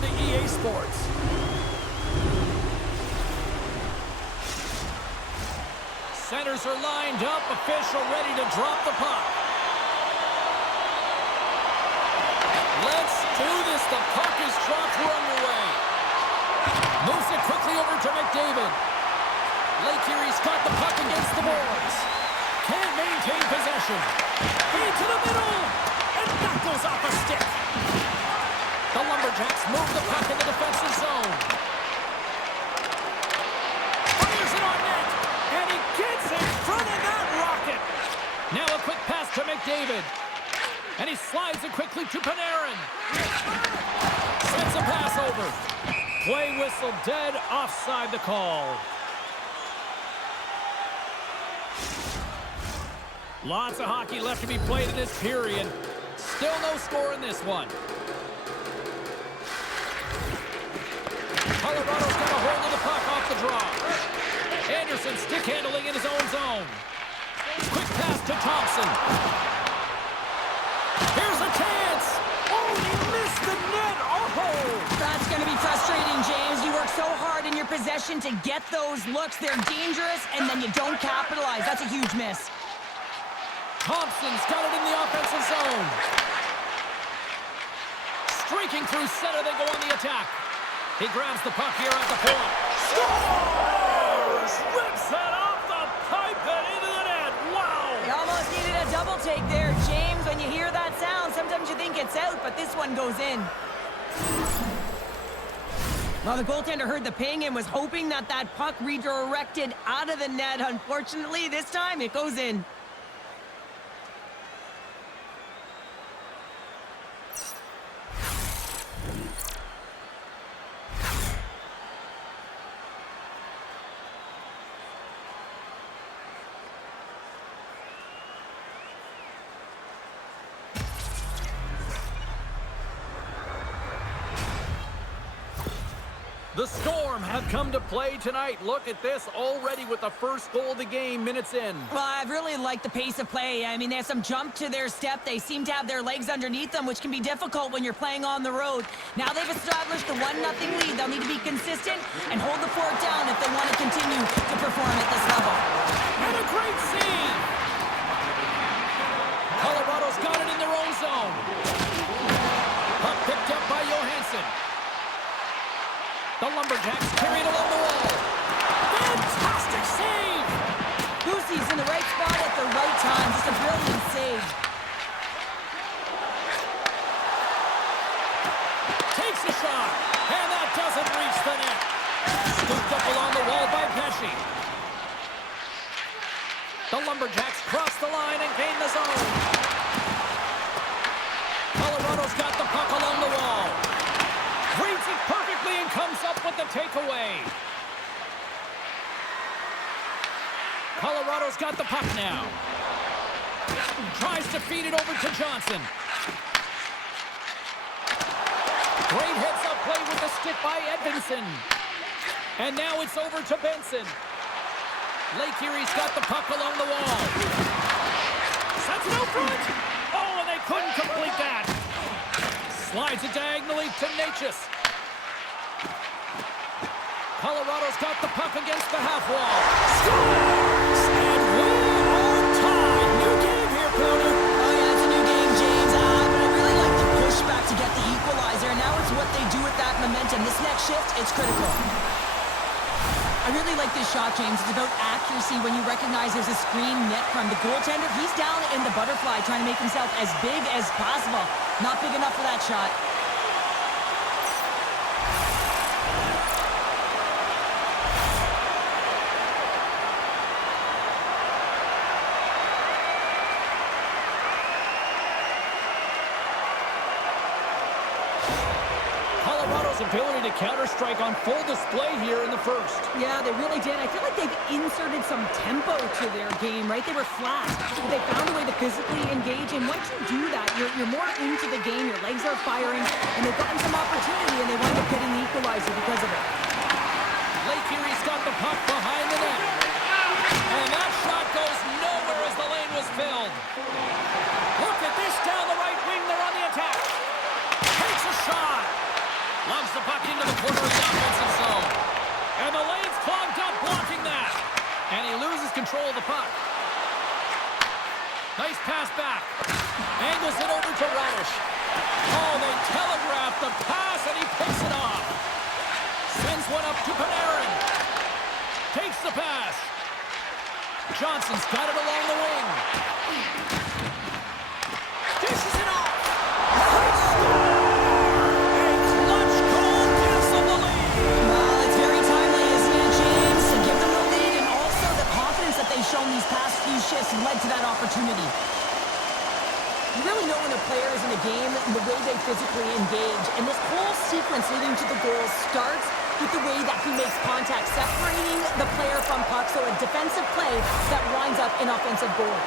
to EA Sports. Centers are lined up, official ready to drop the puck. Let's do this. The puck is dropped. We're underway. Moves it quickly over to McDavid. Lake Erie's got the puck against the boards. Can't maintain possession. Feed to the middle. And that goes off a stick. The Lumberjacks move the puck in the defensive zone. Fires it on net. And he gets in front of that rocket. Now a quick pass to McDavid. And he slides it quickly to Panarin. Sends a pass over. Play whistle dead. Offside the call. Lots of hockey left to be played in this period. Still no score in this one. Colorado's got a hold of the puck off the draw. Anderson stick handling in his own zone. Quick pass to Thompson. Here's a chance. Oh, he missed the net. Oh! That's going to be frustrating, James. You work so hard in your possession to get those looks. They're dangerous, and then you don't capitalize. That's a huge miss. Thompson's got it in the offensive zone. Streaking through center, they go on the attack. He grabs the puck here at the point. Scores! Rips it off the pipe and into the net. Wow! They almost needed a double take there, James. When you hear that sound, sometimes you think it's out, but this one goes in. Well, the goaltender heard the ping and was hoping that that puck redirected out of the net. Unfortunately, this time it goes in. The Storm have come to play tonight. Look at this, already with the first goal of the game, minutes in. Well, I really like the pace of play. I mean, there's some jump to their step. They seem to have their legs underneath them, which can be difficult when you're playing on the road. Now they've established a 1-0 lead. They'll need to be consistent and hold the fort down if they want to continue to perform at this level. And a great save! Colorado's got it in their own zone. Puck picked up by Johansson. The Lumberjacks carried along the wall. Fantastic save! Boosie's in the right spot at the right time. Just a brilliant save. Takes a shot, and that doesn't reach the net. Scooped up along the wall by Pesci. The Lumberjacks cross the line and gain the zone. Colorado's got the puck along the wall. Reads it perfectly and comes up with the takeaway. Colorado's got the puck now. Tries to feed it over to Johnson. Great heads-up play with the stick by Edvinsson. And now it's over to Benson. Lake Erie's got the puck along the wall. Sets it out front. Oh, and they couldn't complete that. Slides it diagonally to Natchez. Colorado's got the puck against the half wall. Scores! And we are tied. New game here, Cody. Oh, yeah, it's a new game, James. But I really like the pushback to get the equalizer. Now it's what they do with that momentum. This next shift, it's critical. I really like this shot, James. It's about accuracy when you recognize there's a screen net from the goaltender. He's down in the butterfly trying to make himself as big as possible. Not big enough for that shot. Ability to counter-strike on full display here in the first. Yeah, they really did. I feel like they've inserted some tempo to their game, right? They were flat. They found a way to physically engage, and once you do that, you're more into the game. Your legs are firing, and they've gotten some opportunity, and they wind up getting the equalizer because of it. Lake Erie's got the puck behind the net. And that shot goes nowhere as the lane was filled. Look at this down the right wing. They're on the attack. Takes a shot. Loves the puck into the corner of the offensive zone. And the lane's clogged up blocking that. And he loses control of the puck. Nice pass back. Angles it over to Radish. Oh, they telegraph the pass, and he picks it off. Sends one up to Panarin. Takes the pass. Johnson's got it along the wing. Dishes it off. A clutch goal gives them the lead. Well, it's very timely, isn't it, James? To give them the lead, and also the confidence that they've shown these past few shifts led to that opportunity. You really know when a player is in a game and the way they physically engage. And this whole sequence leading to the goal starts with the way that he makes contact, separating the player from puck, so a defensive play that winds up in offensive goal.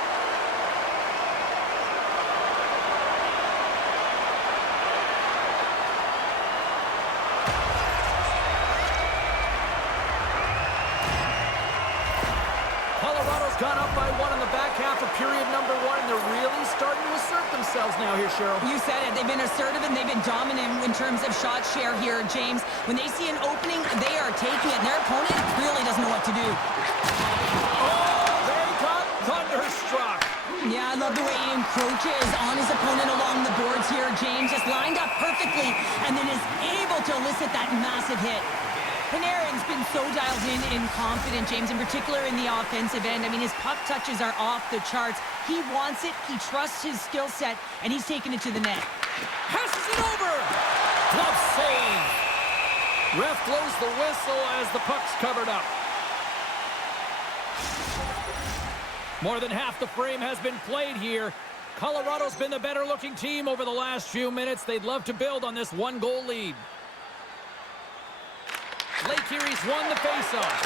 Colorado's gone up by one in the back half of period number 1, and they're really starting to assert themselves now here, Cheryl. You said it. They've been assertive and they've been dominant in terms of shot share here, James. When they see an opening, they are taking it, and their opponent really doesn't know what to do. Oh, they got thunderstruck. Yeah, I love the way he encroaches on his opponent along the boards here, James. Just lined up perfectly and then is able to elicit that massive hit. Panarin's been so dialed in and confident, James, in particular in the offensive end. I mean, his puck touches are off the charts. He wants it, he trusts his skill set, and he's taking it to the net. Passes it over. Glove save. Ref blows the whistle as the puck's covered up. More than half the frame has been played here. Colorado's been the better-looking team over the last few minutes. They'd love to build on this one-goal lead. Lake Erie's won the faceoff.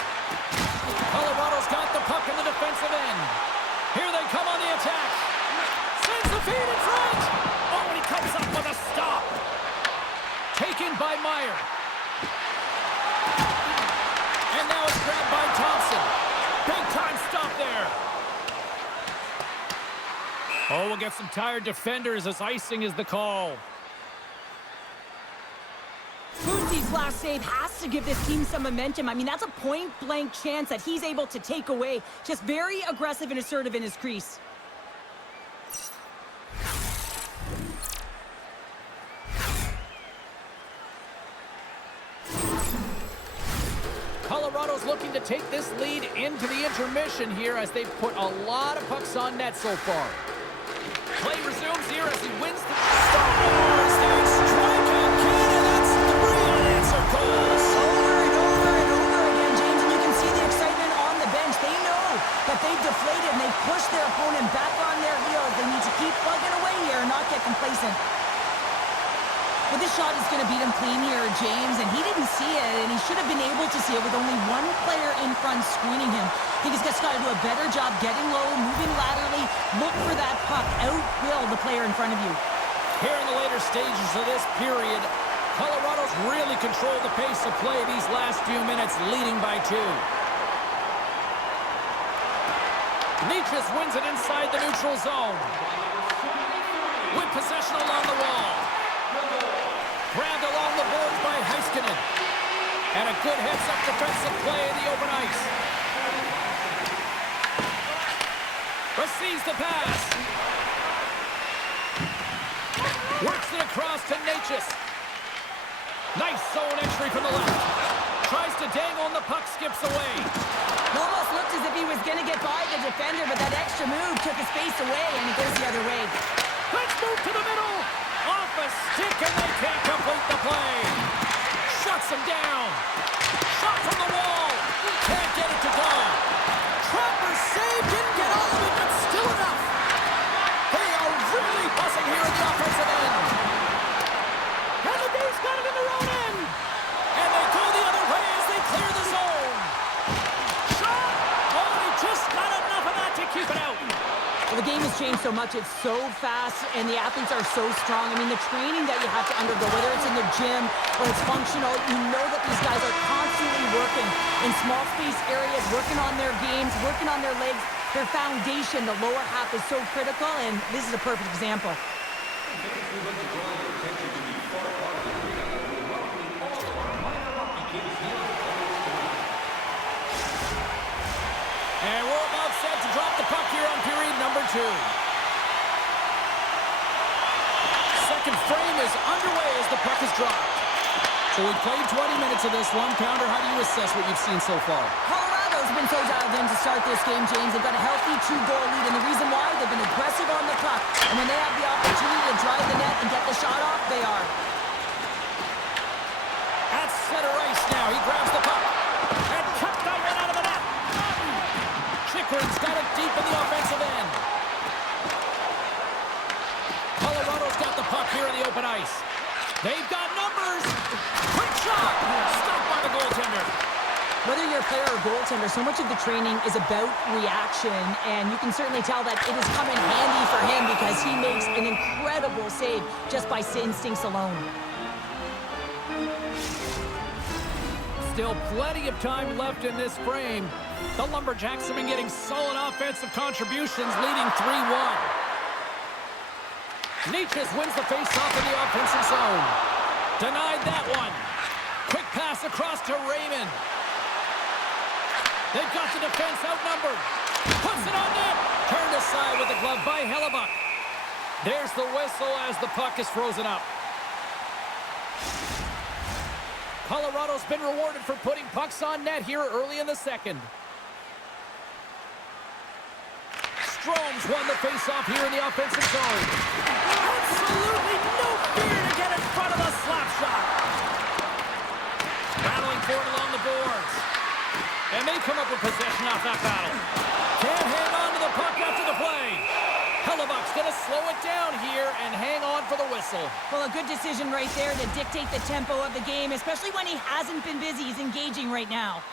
Colorado's got the puck in the defensive end. Here they come on the attack. Sends the feed in front. Oh, and he comes up with a stop. Taken by Meyer. And now it's grabbed by Thompson. Big-time stop there. Oh, we'll get some tired defenders as icing is the call. Boosie's last save has to give this team some momentum. I mean, that's a point-blank chance that he's able to take away. Just very aggressive and assertive in his crease. Colorado's looking to take this lead into the intermission here as they've put a lot of pucks on net so far. Play resumes here as he wins the Stars. They strike out King, and that's 3 unanswered goals. Over and over and over again, James, and you can see the excitement on the bench. They know that they've deflated and they've pushed their opponent back on their heels. They need to keep plugging away here and not get complacent. Well, this shot is going to beat him clean here, James, and he didn't see it, and he should have been able to see it with only one player in front screening him. I think he's just got to do a better job getting low, moving laterally, look for that puck, outwill the player in front of you. Here in the later stages of this period, Colorado's really controlled the pace of play these last few minutes, leading by 2. Nietzsche wins it inside the neutral zone. With possession along the wall. Grabbed along the boards by Heiskanen. And a good heads-up defensive play in the open ice. Receives the pass. Works it across to Natchez. Nice zone entry from the left. Tries to dangle and the puck skips away. It almost looked as if he was going to get by the defender, but that extra move took his face away, and it goes the other way. Let's move to the middle. Off a stick, and they can't complete the play. Shuts him down. Shot from the wall. Can't get it to go. Trapper save. Didn't get all of it, but still enough. They are really buzzing here at the offensive end. And the Bees got it in their own end. And they go the other way as they clear the zone. Shot. Oh, he just got enough of that to keep it out. Well, the game has changed so much. It's so fast, and the athletes are so strong. I mean, the training that you have to undergo, whether it's in the gym or it's functional, you know that these guys are constantly working in small space areas, working on their games, working on their legs. Their foundation, the lower half, is so critical, and this is a perfect example. two. Second frame is underway as the puck is dropped. So we played 20 minutes of this one. Pounder, how do you assess what you've seen so far? Colorado's been so dialed in to start this game, James. They've got a healthy 2-goal lead, and the reason why, they've been aggressive on the puck. And when they have the opportunity to drive the net and get the shot off, they are. At center ice now. He grabs the puck. And cut that one out of the net. Chikrin's got it deep in the offensive end. Colorado's got the puck here in the open ice. They've got numbers. Quick shot. Stopped by the goaltender. Whether you're a player or goaltender, so much of the training is about reaction, and you can certainly tell that it has come in handy for him because he makes an incredible save just by instincts alone. Still plenty of time left in this frame. The Lumberjacks have been getting solid offensive contributions, leading 3-1. Nietzsche wins the faceoff in the offensive zone. Denied that one. Quick pass across to Raymond. They've got the defense outnumbered. Puts it on net. Turned aside with the glove by Hellebuck. There's the whistle as the puck is frozen up. Colorado's been rewarded for putting pucks on net here early in the second. Strome's won the faceoff here in the offensive zone. Absolutely no fear to get in front of the slap shot. Battling for it along the boards. And they come up with possession off that battle. Can't hang on to the puck after the play. Hellebuck's going to slow it down here and hang on for the whistle. Well, a good decision right there to dictate the tempo of the game, especially when he hasn't been busy. He's engaging right now.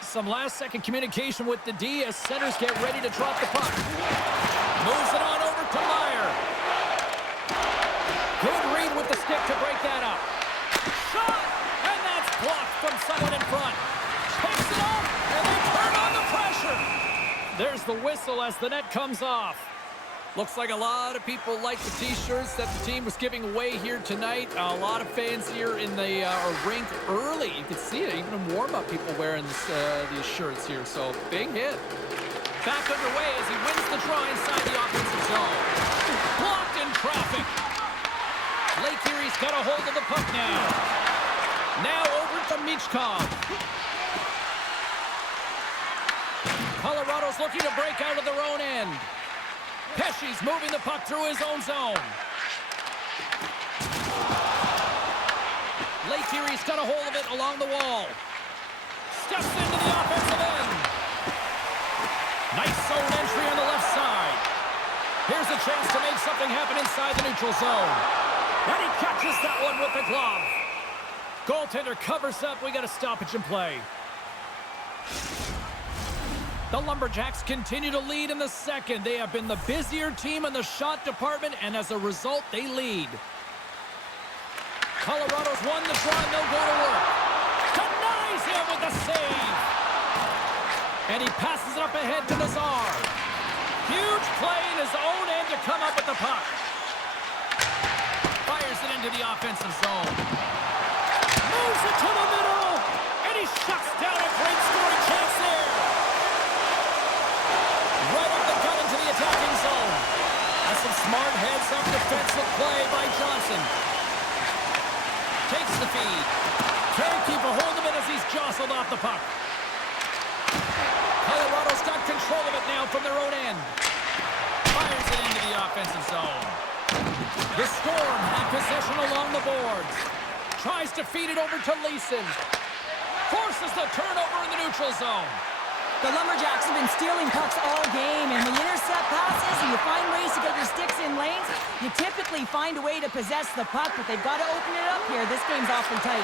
Some last-second communication with the D as centers get ready to drop the puck. Moves it on over to Meyer. Good read with the stick to break that up. Shot! And that's blocked from someone in front. Picks it up, and they turn on the pressure. There's the whistle as the net comes off. Looks like a lot of people like the T-shirts that the team was giving away here tonight. A lot of fans here in the rink early. You can see it, even in warm-up, people wearing these shirts here. So, big hit. Back underway as he wins the draw inside the offensive zone. Blocked in traffic. Lake Erie's got a hold of the puck now. Now over to Michkov. Colorado's looking to break out of their own end. Pesci's moving the puck through his own zone. Lake Erie's got a hold of it along the wall. Steps into the offensive end. Nice zone entry on the left side. Here's a chance to make something happen inside the neutral zone. And he catches that one with the glove. Goaltender covers up. We got a stoppage in play. The Lumberjacks continue to lead in the second. They have been the busier team in the shot department, and as a result, they lead. Colorado's won the draw, and they'll go to work. Denies him with the save. And he passes it up ahead to Nazar. Huge play in his own end to come up with the puck. Fires it into the offensive zone. Moves it to the middle, and he shuts down a great scoring chance there. Right up the gut into the attacking zone. That's some smart heads-up defensive play by Johnson. Takes the feed. Can't keep a hold of it as he's jostled off the puck. Colorado's got control of it now from their own end. Fires it into the offensive zone. The Storm have possession along the boards. Tries to feed it over to Leeson. Forces the turnover in the neutral zone. The Lumberjacks have been stealing pucks all game, and when you intercept passes and you find ways to get your sticks in lanes, you typically find a way to possess the puck, but they've got to open it up here. This game's awfully tight.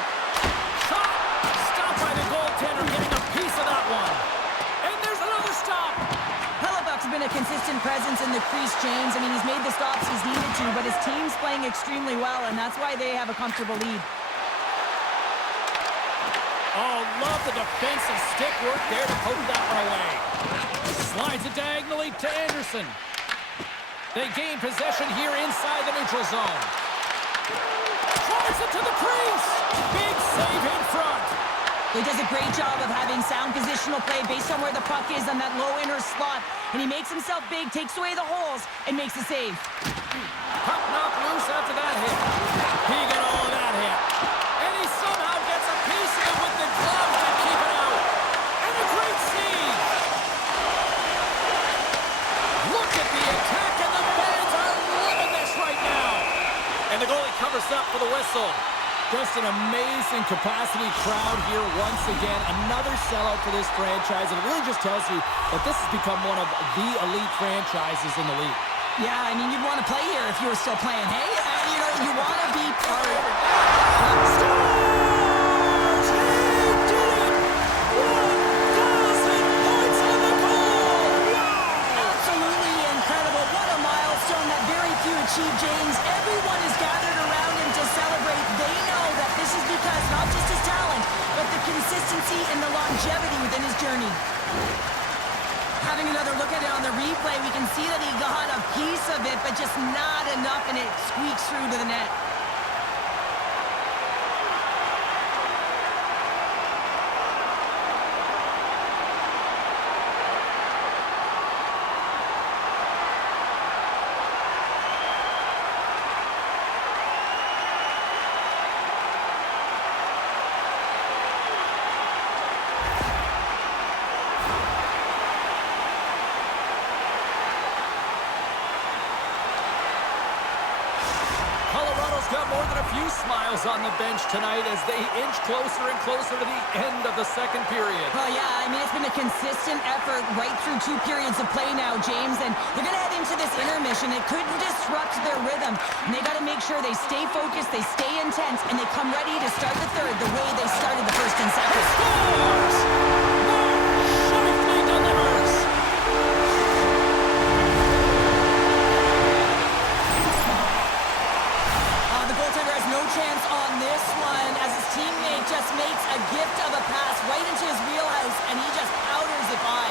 Shot! Stopped by the goaltender, getting a piece of that one. And there's another stop! Hellebuck's been a consistent presence in the crease, James. I mean, he's made the stops he's needed to, but his team's playing extremely well, and that's why they have a comfortable lead. Oh, love the defensive stick work there to poke that one away. Slides it diagonally to Anderson. They gain possession here inside the neutral zone. Drives it to the crease. Big save in front. He does a great job of having sound positional play based on where the puck is on that low inner slot. And he makes himself big, takes away the holes, and makes a save. Puck knocked loose after that hit. He got all of that hit. And he somehow gets a piece of it with the gloves to keep it out. And a great save. Look at the attack, and the fans are loving this right now. And the goalie covers up for the whistle. Just an amazing capacity crowd here once again. Another sellout for this franchise. And it really just tells you that this has become one of the elite franchises in the league. Yeah, I mean, you'd want to play here if you were still playing, hey? You want to be part of it. Scores! He did it! 1,000 points on the goal! Wow! Absolutely incredible. What a milestone that very few achieve, James. Everyone is gathered around him to celebrate. They know that this is because not just his talent, but the consistency and the longevity within his journey. Having another look at it on the replay, we can see that he got a piece of it, but just not enough, and it squeaks through to the net. Got more than a few smiles on the bench tonight as they inch closer and closer to the end of the second period. Well, yeah, I mean, it's been a consistent effort right through 2 periods of play now, James, and they're going to head into this intermission. It could disrupt their rhythm, and they got to make sure they stay focused, they stay intense, and they come ready to start the third the way they started the first and second. Scores! Shifty delivers! No chance on this one as his teammate just makes a gift of a pass right into his wheelhouse, and he just powders it by.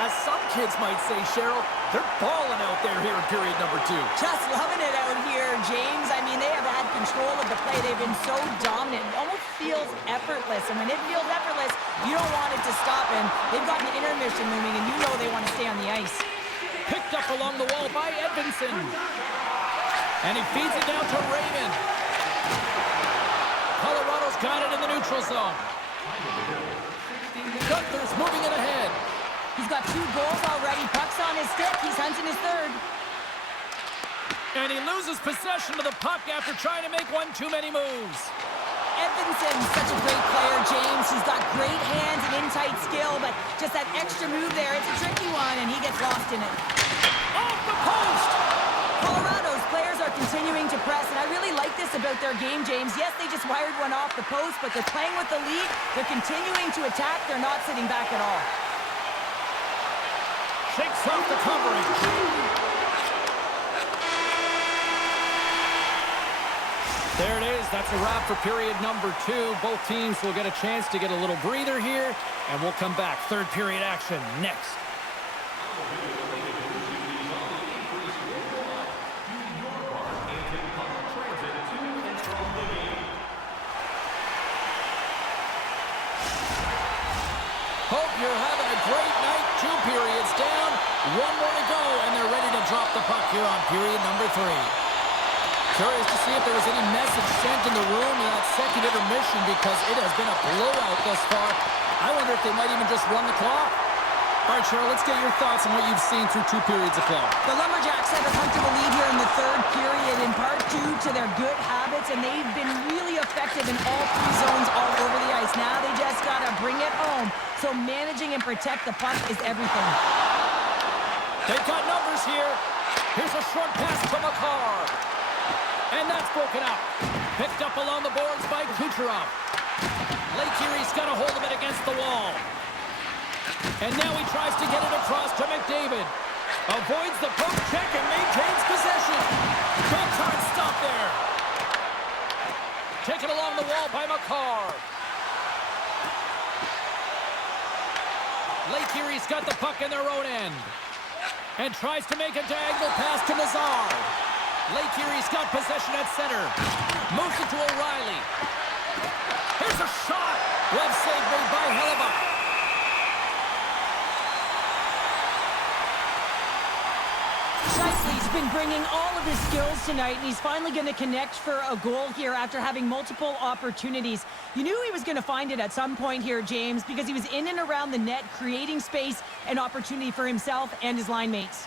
As some kids might say, Cheryl, they're balling out there here in period number 2. Just loving it out here, James. I mean, they have had control of the play. They've been so dominant. It almost feels effortless. And when it feels effortless, you don't want it to stop. And they've got an intermission looming, and you know they want to stay on the ice. Picked up along the wall by Edvinson. And he feeds it down to Raymond. Colorado's got it in the neutral zone. Gunther's moving it ahead. He's got 2 goals already. Puck's on his stick. He's hunting his third. And he loses possession of the puck after trying to make one too many moves. Edvinson's such a great player, James. He's got great hands and in-tight skill, but just that extra move there, it's a tricky one, and he gets lost in it. Off the post! Colorado's players are continuing to press, and I really like this about their game, James. Yes, they just wired one off the post, but they're playing with the lead. They're continuing to attack. They're not sitting back at all. Shakes off the coverage. There it is. That's a wrap for period number 2. Both teams will get a chance to get a little breather here, and we'll come back. Third period action next. Hope you're having a great night. 2 periods down, 1 more to go, and they're ready to drop the puck here on period number 3. Curious to see if there was any message sent in the room in that second intermission because it has been a blowout thus far. I wonder if they might even just run the clock. All right, Cheryl, let's get your thoughts on what you've seen through 2 periods of play. The Lumberjacks have a comfortable lead here in the third period, in part due to their good habits, and they've been really effective in all 3 zones all over the ice. Now they just got to bring it home, so managing and protect the puck is everything. They've got numbers here. Here's a short pass to Makar. And that's broken up. Picked up along the boards by Kucherov. Lake Erie's got a hold of it against the wall. And now he tries to get it across to McDavid. Avoids the poke check and maintains possession. Big time stop there. Taken along the wall by McCarr. Lake Erie's got the puck in their own end. And tries to make a diagonal pass to Nazar. Lake Erie's got possession at center. Moves it to O'Reilly. Here's a shot. Glove save made by Hellebuck. Scheifele's been bringing all of his skills tonight, and he's finally going to connect for a goal here after having multiple opportunities. You knew he was going to find it at some point here, James, because he was in and around the net, creating space and opportunity for himself and his line mates.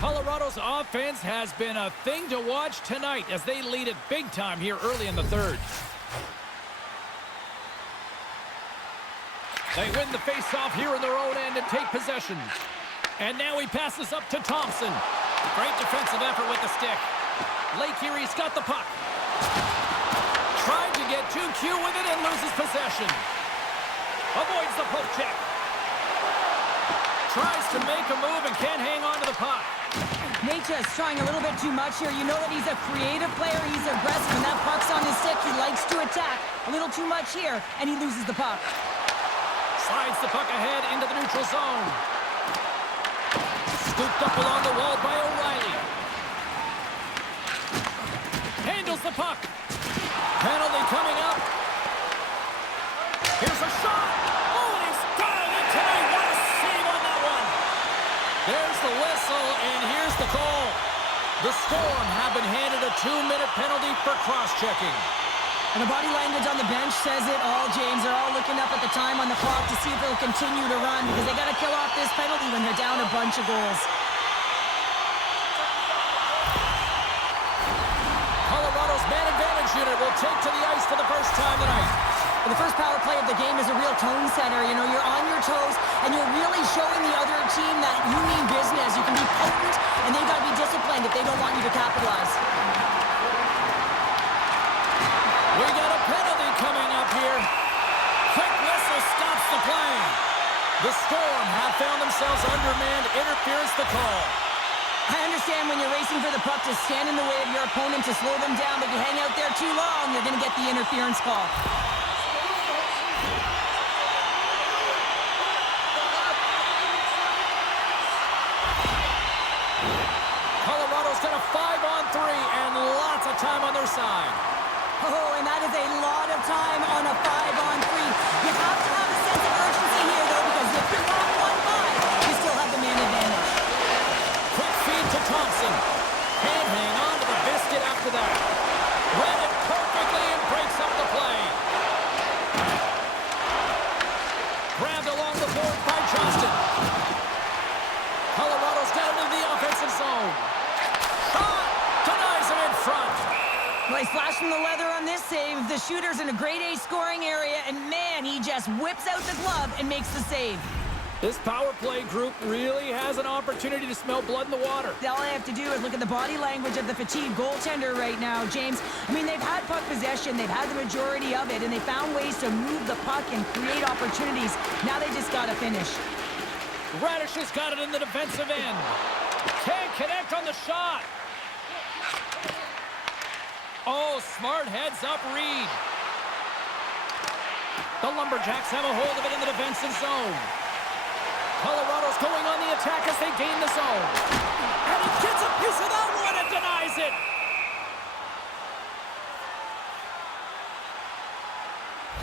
Colorado's offense has been a thing to watch tonight as they lead it big time here early in the third. They win the face-off here in their own end and take possession. And now he passes up to Thompson. Great defensive effort with the stick. Lake Erie's got the puck. Tried to get too cute with it and loses possession. Avoids the poke check. Tries to make a move and can't hang on to the puck. Nature's trying a little bit too much here. You know that he's a creative player. He's aggressive. When that puck's on his stick, he likes to attack. A little too much here, and he loses the puck. Slides the puck ahead into the neutral zone. Scooped up along the wall by O'Reilly. Handles the puck. Penalty coming up. Here's a shot. Oh, and he's dialed it tonight. What a save on that one. There's the whistle, and here's the call. The Storm have been handed a 2-minute penalty for cross-checking. And the body language on the bench says it all, James. They're all looking up at the time on the clock to see if they'll continue to run because they got to kill off this penalty when they're down a bunch of goals. Colorado's man advantage unit will take to the ice for the first time tonight. The first power play of the game is a real tone setter. You know, you're on your toes, and you're really showing the other team that you mean business. You can be potent, and they've got to be disciplined if they don't want you to capitalize. We got a penalty coming up here. Quick whistle stops the play. The Storm have found themselves undermanned. Interference the call. I understand when you're racing for the puck to stand in the way of your opponent to slow them down, but you hang out there too long, you're going to get the interference call. Colorado's got a 5-on-3 and lots of time on their side. Oh, and that is a lot of time on a 5-on-3. You have to have a sense of urgency here, though, because if you're down 1-5, you still have the man advantage. Quick feed to Thompson. Can't hang on to the biscuit after that. Read it perfectly and breaks up the play. Grabbed along the board by Johnston. Colorado's got into the offensive zone. Shot! Denies him in front. Well, he's flashing the leather on this save. The shooter's in a grade A scoring area, and man, he just whips out the glove and makes the save. This power play group really has an opportunity to smell blood in the water. All I have to do is look at the body language of the fatigued goaltender right now, James. I mean, they've had puck possession, they've had the majority of it, and they found ways to move the puck and create opportunities. Now they just got to finish. Radish has got it in the defensive end. Can't connect on the shot. Oh, smart heads up Reed. The Lumberjacks have a hold of it in the defensive zone. Colorado's going on the attack as they gain the zone. And he gets a piece of that one and denies it.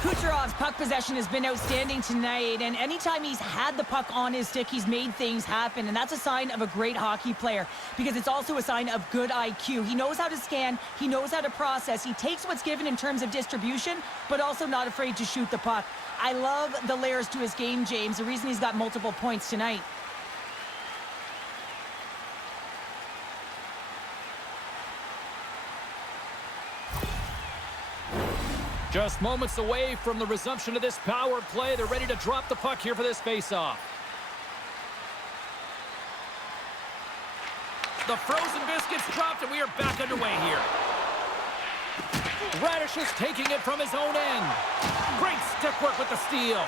Kucherov's puck possession has been outstanding tonight, and anytime he's had the puck on his stick, he's made things happen, and that's a sign of a great hockey player because it's also a sign of good IQ. He knows how to scan, he knows how to process, he takes what's given in terms of distribution, but also not afraid to shoot the puck. I love the layers to his game, James, the reason he's got multiple points tonight. Just moments away from the resumption of this power play. They're ready to drop the puck here for this faceoff. The frozen biscuit gets dropped, and we are back underway here. Radish is taking it from his own end. Great stick work with the steal.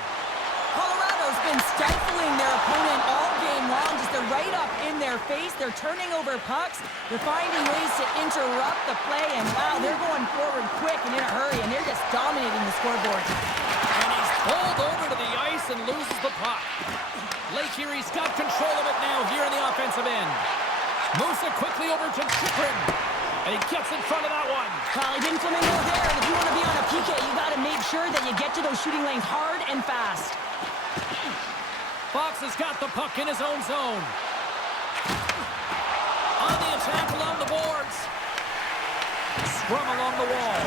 Colorado's been stifling their opponent all game long. Just they're right up in their face. They're turning over pucks. They're finding ways to interrupt the play. And wow, they're going forward quick and in a hurry. And they're just dominating the scoreboard. And he's pulled over to the ice and loses the puck. Lake Erie's got control of it now here in the offensive end. Moves it quickly over to Chikrin. And he gets in front of that one. Well, he didn't flamingo there. And if you want to be on a PK, you got to make sure that you get to those shooting lanes hard and fast. Fox has got the puck in his own zone. On the attack along the boards. Scrum along the wall.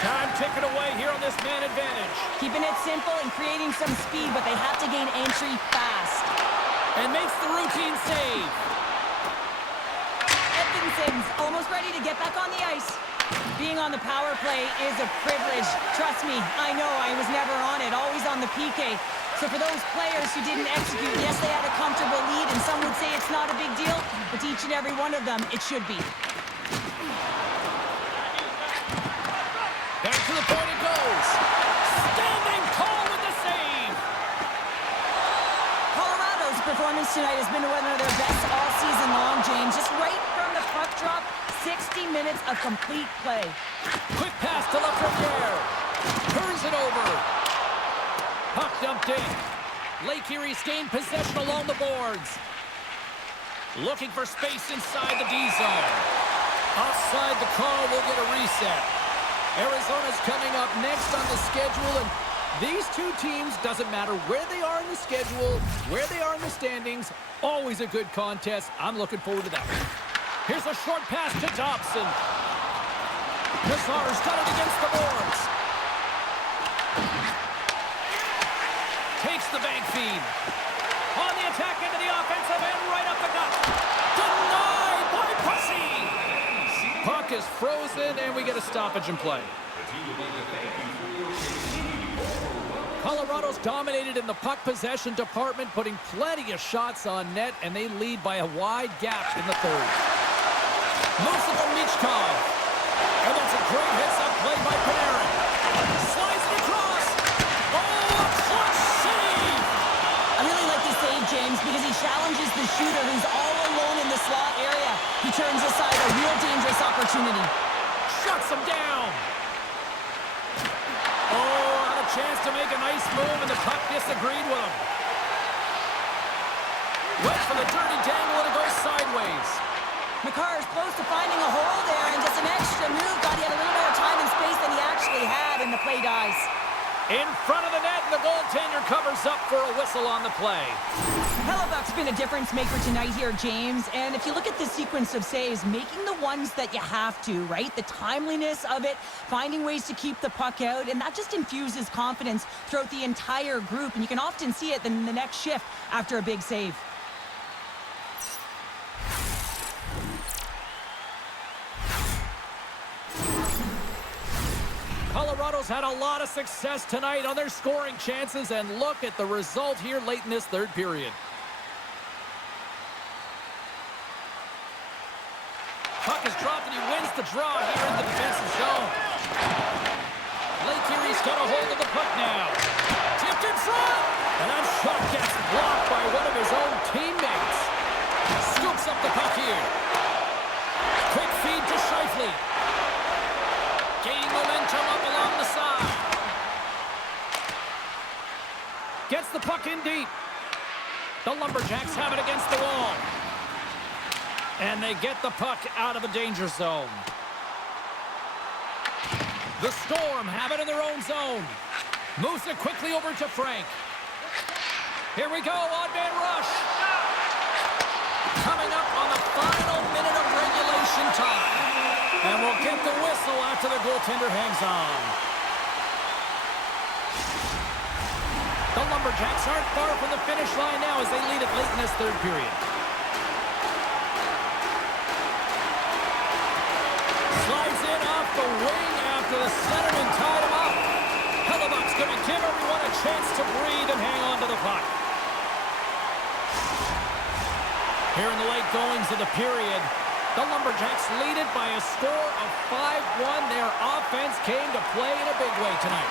Time ticking away here on this man advantage. Keeping it simple and creating some speed, but they have to gain entry fast. And makes the routine save. Edvinson's almost ready to get back on the ice. Being on the power play is a privilege. Trust me, I know I was never on it, always on the PK. So for those players who didn't execute, yes, they had a comfortable lead, and some would say it's not a big deal, but to each and every one of them, it should be. Back to the point it goes. Standing tall with the save. Colorado's performance tonight has been one of their best all season long, James. Just right from the puck drop, 60 minutes of complete play. Quick pass to Lafreniere. Turns it over. Puck dumped in. Lake Erie's gained possession along the boards. Looking for space inside the D zone. Offside the call will get a reset. Arizona's coming up next on the schedule, and these two teams, doesn't matter where they are in the schedule, where they are in the standings, always a good contest. I'm looking forward to that. Here's a short pass to Dobson. Nazar's got it against the boards. Takes the bank feed. On the attack into the offensive end, right up the gut. Denied by Pussy. Puck is frozen, and we get a stoppage in play. Colorado's dominated in the puck possession department, putting plenty of shots on net, and they lead by a wide gap in the third. Moves it to Michkov. And that's a great heads-up play by Panarin. Slides it across. Oh, a clutch save! I really like this save, James, because he challenges the shooter who's all alone in the slot area. He turns aside a real dangerous opportunity. Shuts him down. Oh, had a chance to make a nice move, and the puck disagreed with him. Went for the dirty dangle, and it goes sideways. McCarr's close to finding a hole there, and just an extra move. Got he had a little more time and space than he actually had, and the play dies. In front of the net, and the goaltender covers up for a whistle on the play. Hellebuck's been a difference maker tonight here, James. And if you look at the sequence of saves, making the ones that you have to, right? The timeliness of it, finding ways to keep the puck out, and that just infuses confidence throughout the entire group. And you can often see it in the next shift after a big save. Colorado's had a lot of success tonight on their scoring chances, and look at the result here late in this third period. Puck is dropped, and he wins the draw here in the defensive zone. Lake Erie's got a hold of the puck now. Tipped in front, and that shot gets blocked by one of his own teammates. Scoops up the puck here. Quick feed to Scheifele. Gaining momentum up along the side. Gets the puck in deep. The Lumberjacks have it against the wall. And they get the puck out of the danger zone. The Storm have it in their own zone. Moves it quickly over to Frank. Here we go, odd-man rush. Coming up on the final minute of regulation time. And we'll get the whistle after the goaltender hangs on. The Lumberjacks aren't far from the finish line now as they lead it late in this third period. Slides in off the wing after the centerman tied him up. Hellebuck's going to give everyone a chance to breathe and hang on to the puck. Here in the late goings of the period, the Lumberjacks lead it by a score of 5-1. Their offense came to play in a big way tonight.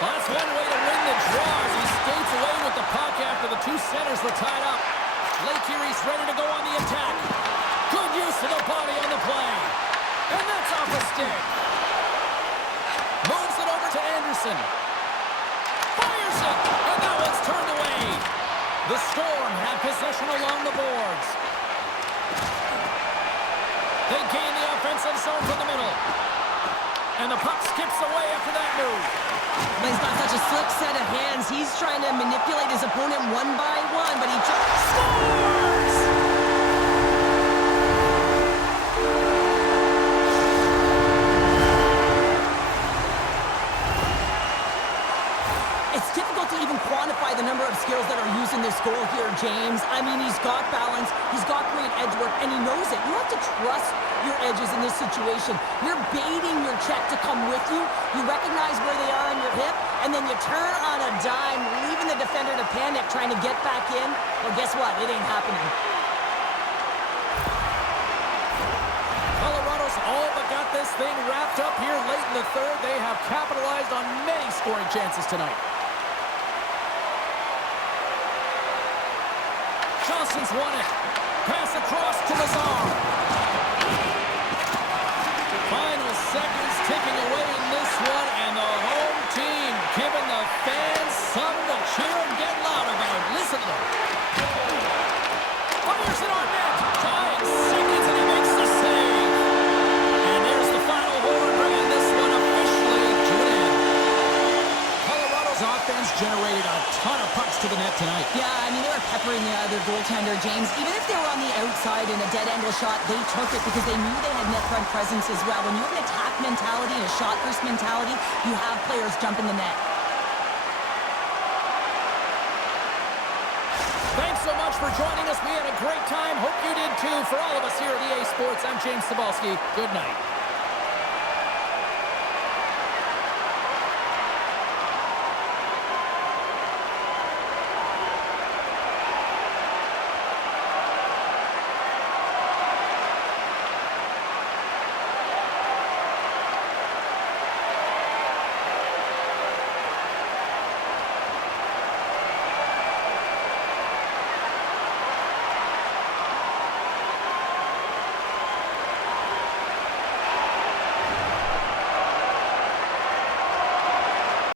Well, that's one way to win the draw as he skates away with the puck after the two centers were tied up. Lake Erie's ready to go on the attack. Good use of the body on the play. And that's off a stick. Moves it over to Anderson. Fires it, and that one's turned away. The Storm have possession along the boards. They gain the offensive zone from the middle. And the puck skips away after that move. But he's got such a slick set of hands. He's trying to manipulate his opponent one by one, but he just scores! It's difficult to even quantify the number of skills that are used in this goal here, James. I mean, he's got balance, he's got great edge work, and he knows it. You have to trust your edges in this situation. You're baiting your check to come with you. You recognize where they are on your hip, and then you turn on a dime, leaving the defender to panic, trying to get back in. Well, guess what? It ain't happening. Colorado's all but got this thing wrapped up here late in the third. They have capitalized on many scoring chances tonight. Johnson's won it. Pass across to Lazar. Final seconds ticking away in this one, and the home team giving the fans something to cheer and get loud about. Listen to them. Fires it on net. Tying seconds, and he makes the save. And there's the final horn, bringing this one officially to an end. Colorado's offense generated a ton of pucks to the net tonight. Yeah, I mean, they were peppering their goaltender, James. Even if they were on the outside in a dead angle shot, they took it because they knew they had net front presence as well. When you have an attack mentality and a shot-first mentality, you have players jump in the net. Thanks so much for joining us. We had a great time. Hope you did too. For all of us here at EA Sports, I'm James Cebulski. Good night.